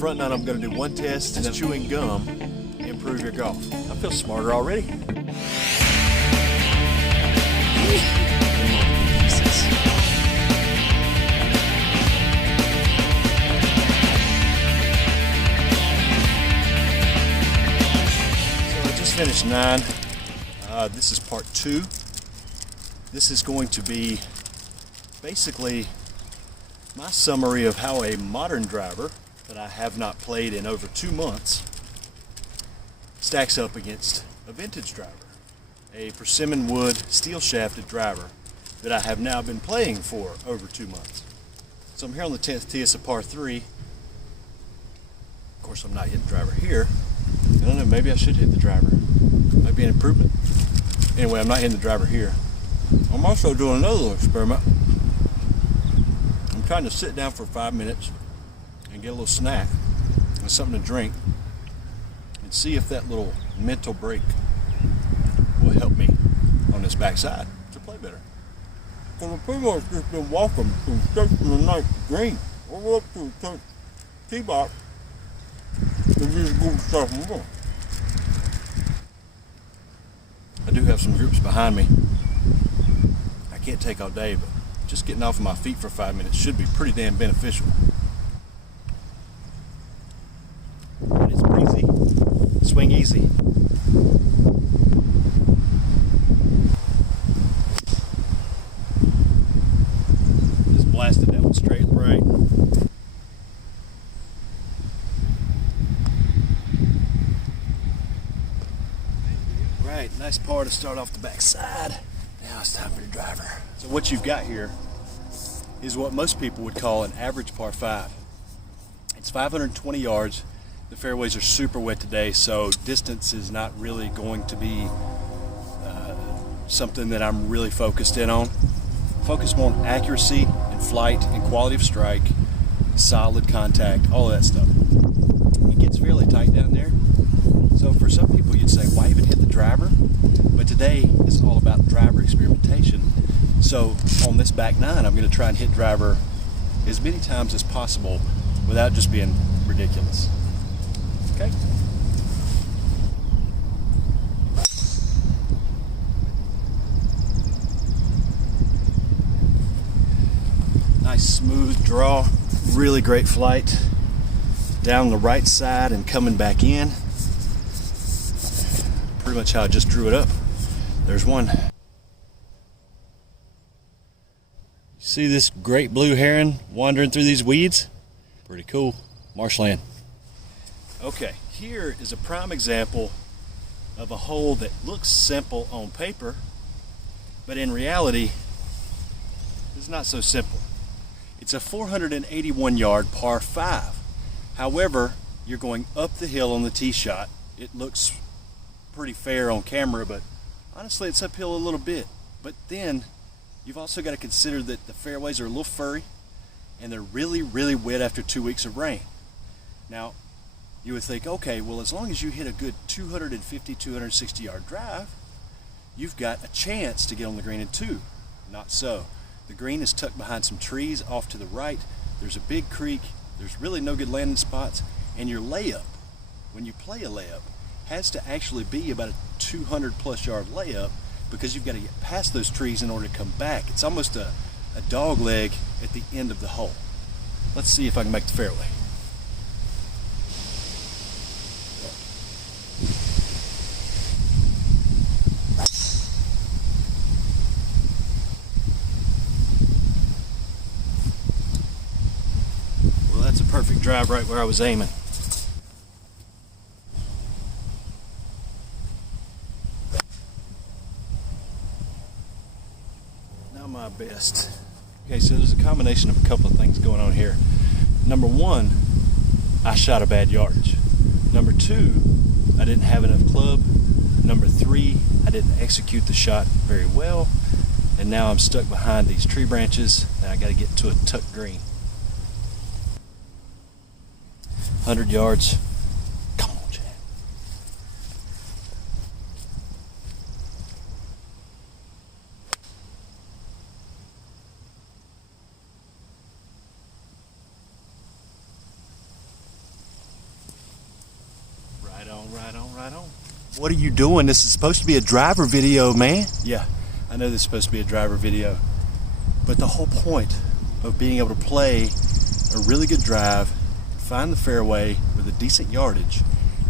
front nine, I'm going to do one test. Does chewing gum improve your golf? I feel smarter already. So I just finished 9. This is part 2. This is going to be basically my summary of how a modern driver that I have not played in over 2 months stacks up against a vintage driver, a persimmon wood steel shafted driver that I have now been playing for over 2 months. So I'm here on the 10th tee. It's a par 3. Of course, I'm not hitting the driver here. I don't know, maybe I should hit the driver. Might be an improvement. Anyway, I'm not hitting the driver here. I'm also doing another little experiment. I'm trying to sit down for 5 minutes and get a little snack and something to drink and see if that little mental break will help me on this backside to play better. So I've pretty much just been walking from straight from the ninth green all the way up to the 10th tee box and just go stuff and go. I do have some groups behind me. I can't take all day, but just getting off of my feet for 5 minutes should be pretty damn beneficial. And it's breezy. Swing easy. Just blasted that one straight right. Right, nice par to start off the backside. Now it's time for the driver. So what you've got here is what most people would call an average par 5. It's 520 yards. The fairways are super wet today, so distance is not really going to be something that I'm really focused in on. Focus more on accuracy and flight and quality of strike, solid contact, all of that stuff. It gets fairly tight down there. So for some people you'd say, why even hit the driver? But today is all about driver experimentation. So on this back 9, I'm going to try and hit driver as many times as possible without just being ridiculous. Okay? Nice smooth draw, really great flight. Down the right side and coming back in. Pretty much how I just drew it up. There's one. See this great blue heron wandering through these weeds? Pretty cool. Marshland. Okay, here is a prime example of a hole that looks simple on paper, but in reality is not so simple. It's a 481 yard par 5. However, you're going up the hill on the tee shot. It looks pretty fair on camera, but honestly it's uphill a little bit. But then you've also got to consider that the fairways are a little furry and they're really wet after 2 weeks of rain. Now you would think, okay, well, as long as you hit a good 250, 260 yard drive, you've got a chance to get on the green in 2. Not so. The green is tucked behind some trees off to the right. There's a big creek. There's really no good landing spots, and your layup, when you play a layup, has to actually be about a 200 plus yard layup because you've got to get past those trees in order to come back. It's almost a dog leg at the end of the hole. Let's see if I can make the fairway. Well, that's a perfect drive right where I was aiming. My best. Okay, so there's a combination of a couple of things going on here. Number 1, I shot a bad yardage. Number 2, I didn't have enough club. Number 3, I didn't execute the shot very well. And now I'm stuck behind these tree branches and I got to get to a tucked green. 100 yards. Come on, Chad. Right on, right on. What are you doing? This is supposed to be a driver video, man. Yeah, I know this is supposed to be a driver video, but the whole point of being able to play a really good drive, find the fairway with a decent yardage,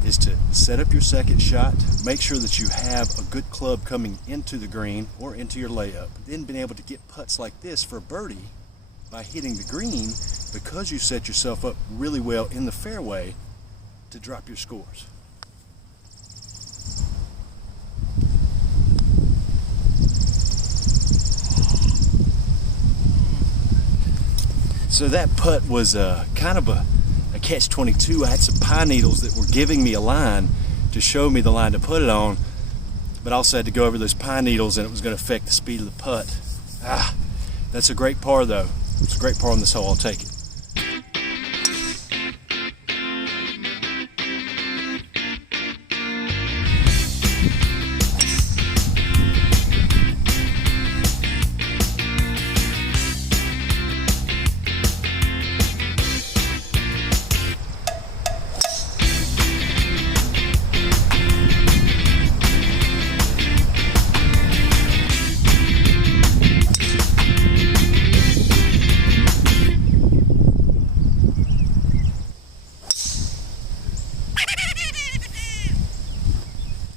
is to set up your second shot, make sure that you have a good club coming into the green or into your layup, then being able to get putts like this for birdie by hitting the green because you set yourself up really well in the fairway to drop your scores. So that putt was kind of a catch-22. I had some pine needles that were giving me a line to show me the line to put it on, but I also had to go over those pine needles and it was going to affect the speed of the putt. That's a great par though. It's a great par on this hole. I'll take it.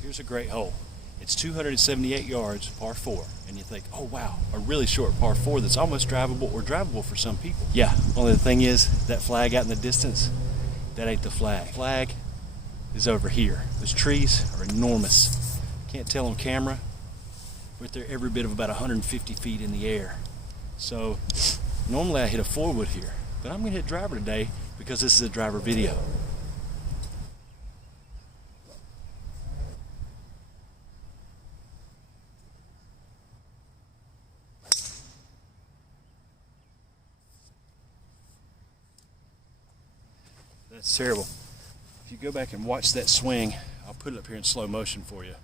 Here's a great hole. It's 278 yards, par 4, and you think, oh wow, a really short par 4 that's almost drivable or drivable for some people. Yeah, only the thing is, that flag out in the distance, that ain't the flag. Flag is over here. Those trees are enormous. Can't tell on camera, but they're every bit of about 150 feet in the air. So normally I hit a 4-wood here, but I'm gonna hit driver today because this is a driver video. That's terrible. If you go back and watch that swing, I'll put it up here in slow motion for you.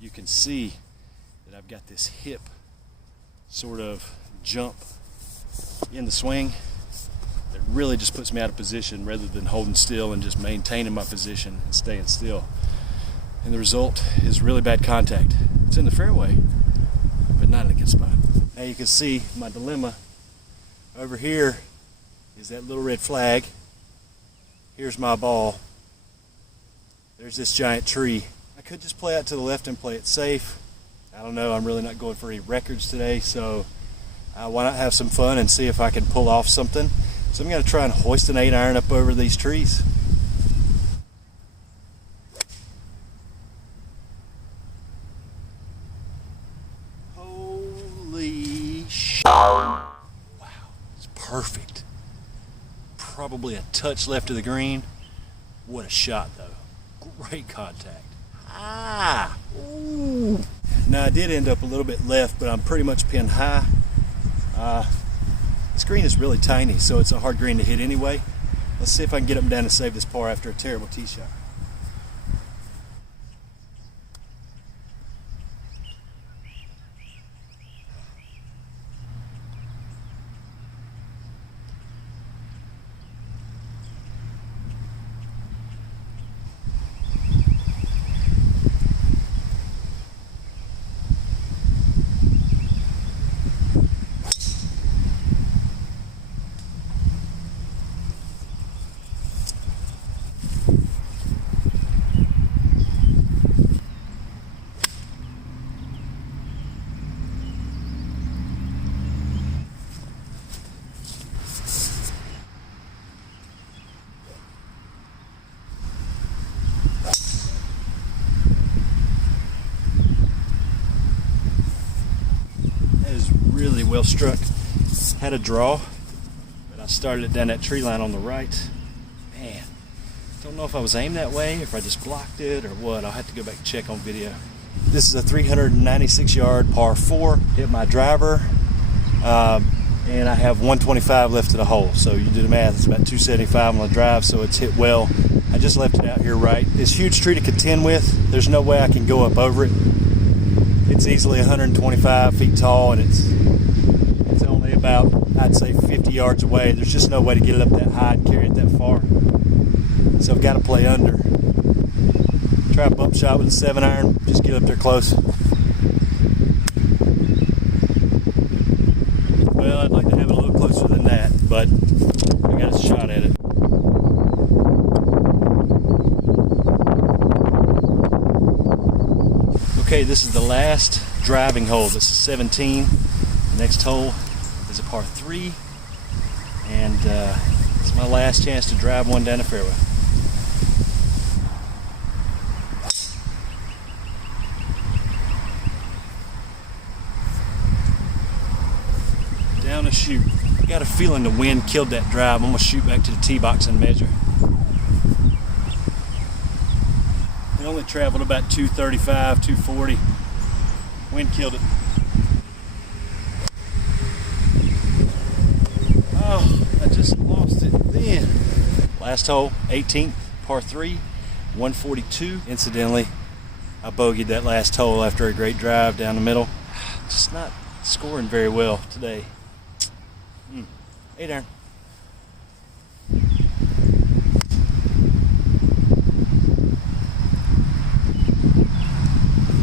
You can see that I've got this hip sort of jump in the swing that really just puts me out of position rather than holding still and just maintaining my position and staying still. And the result is really bad contact. It's in the fairway, but not in a good spot. Now you can see my dilemma. Over here is that little red flag. Here's my ball. There's this giant tree. I could just play out to the left and play it safe. I don't know, I'm really not going for any records today, so why not have some fun and see if I can pull off something. So I'm going to try and hoist an 8-iron up over these trees. Wow, it's perfect. Probably a touch left of the green. What a shot though. Great contact. Ooh. Now I did end up a little bit left, but I'm pretty much pinned high. This green is really tiny, so it's a hard green to hit anyway. Let's see if I can get up and down and save this par after a terrible tee shot. Really well struck. Had a draw, but I started it down that tree line on the right. Man, don't know if I was aimed that way, if I just blocked it or what. I'll have to go back and check on video. This is a 396 yard par 4. Hit my driver, and I have 125 left to the hole. So you do the math, it's about 275 on the drive, so it's hit well. I just left it out here right. This huge tree to contend with, there's no way I can go up over it. It's easily 125 feet tall, and it's on about, I'd say 50 yards away. There's just no way to get it up that high and carry it that far. So I've got to play under. Try a bump shot with a 7-iron, just get up there close. Well, I'd like to have it a little closer than that, but I got a shot at it. Okay, this is the last driving hole. This is 17. The next hole is a par 3, and it's my last chance to drive one down the fairway. Down a shoot. I got a feeling the wind killed that drive. I'm gonna shoot back to the tee box and measure. It only traveled about 235, 240. Wind killed it. Oh, I just lost it then. Last hole, 18th, par 3, 142. Incidentally, I bogeyed that last hole after a great drive down the middle. Just not scoring very well today. 8-iron.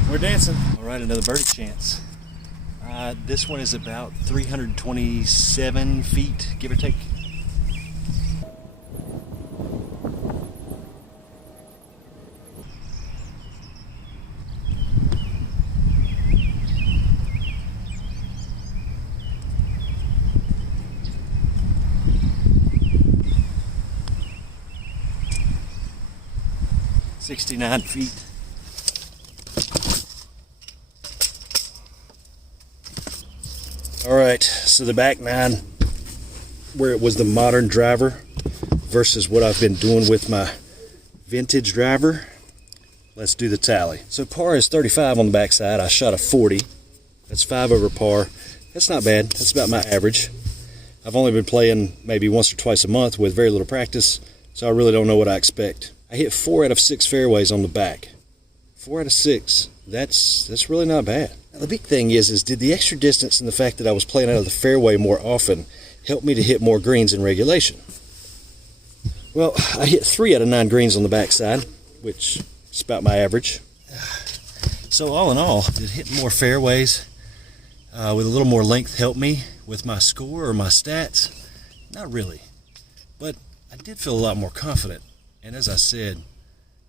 We're dancing. All right, another birdie chance. This one is about 327 feet, give or take. $69 feet. All right, so the back nine, where it was the modern driver versus what I've been doing with my vintage driver. Let's do the tally. So par is 35 on the backside. I shot a 40. That's 5 over par. That's not bad. That's about my average. I've only been playing maybe once or twice a month with very little practice, so I really don't know what I expect. I hit 4 out of 6 fairways on the back. 4 out of 6. That's really not bad. Now, the big thing is did the extra distance and the fact that I was playing out of the fairway more often help me to hit more greens in regulation? Well, I hit 3 out of 9 greens on the backside, which is about my average. So all in all, did hitting more fairways with a little more length help me with my score or my stats? Not really. But I did feel a lot more confident. And as I said,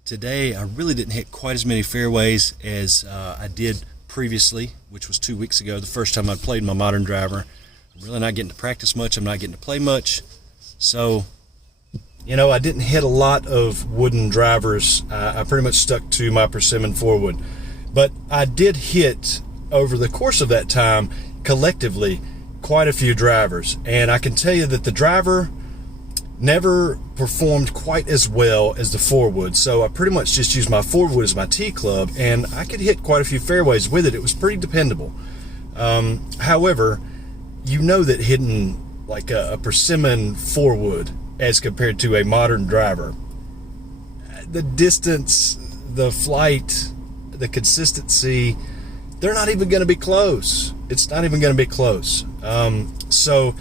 today I really didn't hit quite as many fairways as I did previously, which was 2 weeks ago, the first time I'd played my modern driver. I'm really not getting to practice much. I'm not getting to play much. So, you know, I didn't hit a lot of wooden drivers. I pretty much stuck to my persimmon 4-wood. But I did hit, over the course of that time, collectively, quite a few drivers. And I can tell you that the driver never performed quite as well as the 4-wood, so I pretty much just used my 4-wood as my tee club, and I could hit quite a few fairways with it. It was pretty dependable. However, you know that hitting like a persimmon 4-wood as compared to a modern driver, the distance, the flight, the consistency, they're not even going to be close. It's not even going to be close. So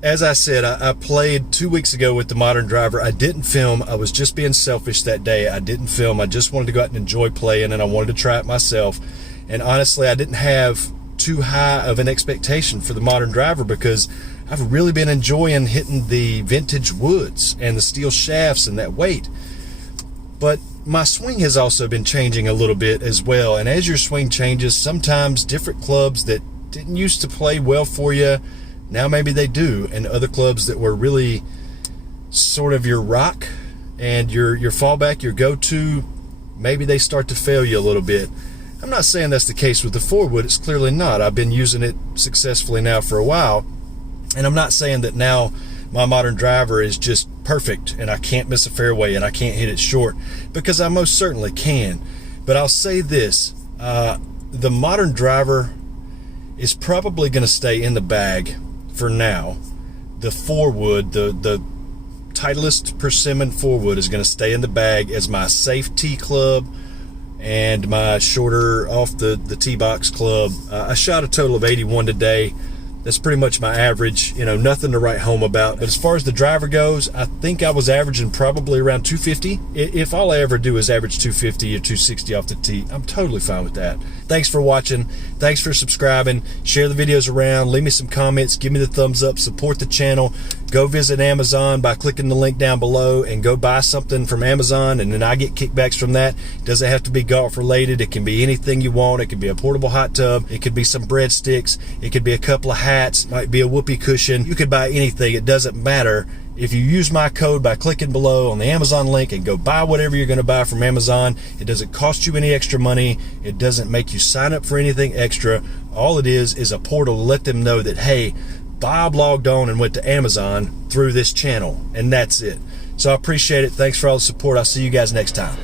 as I said, I played 2 weeks ago with the modern driver. I didn't film. I was just being selfish that day. I didn't film. I just wanted to go out and enjoy playing, and I wanted to try it myself. And honestly, I didn't have too high of an expectation for the modern driver because I've really been enjoying hitting the vintage woods and the steel shafts and that weight. But my swing has also been changing a little bit as well. And as your swing changes, sometimes different clubs that didn't used to play well for you, now maybe they do, and other clubs that were really sort of your rock and your fallback, your go-to, maybe they start to fail you a little bit. I'm not saying that's the case with the 4-wood. It's clearly not. I've been using it successfully now for a while, and I'm not saying that now my modern driver is just perfect and I can't miss a fairway and I can't hit it short, because I most certainly can. But I'll say this, the modern driver is probably going to stay in the bag for now. The 4-wood, the Titleist Persimmon 4-wood is going to stay in the bag as my safe tee club and my shorter off the tee box club. I shot a total of 81 today. That's pretty much my average, you know, nothing to write home about. But as far as the driver goes, I think I was averaging probably around 250. If all I ever do is average 250 or 260 off the tee, I'm totally fine with that. Thanks for watching. Thanks for subscribing. Share the videos around. Leave me some comments. Give me the thumbs up. Support the channel. Go visit Amazon by clicking the link down below and go buy something from Amazon, and then I get kickbacks from that. It doesn't have to be golf related. It can be anything you want. It could be a portable hot tub. It could be some breadsticks. It could be a couple of hats. It might be a whoopee cushion. You could buy anything. It doesn't matter. If you use my code by clicking below on the Amazon link and go buy whatever you're going to buy from Amazon, it doesn't cost you any extra money. It doesn't make you sign up for anything extra. All it is a portal to let them know that, hey, Bob logged on and went to Amazon through this channel, and that's it. So I appreciate it. Thanks for all the support. I'll see you guys next time.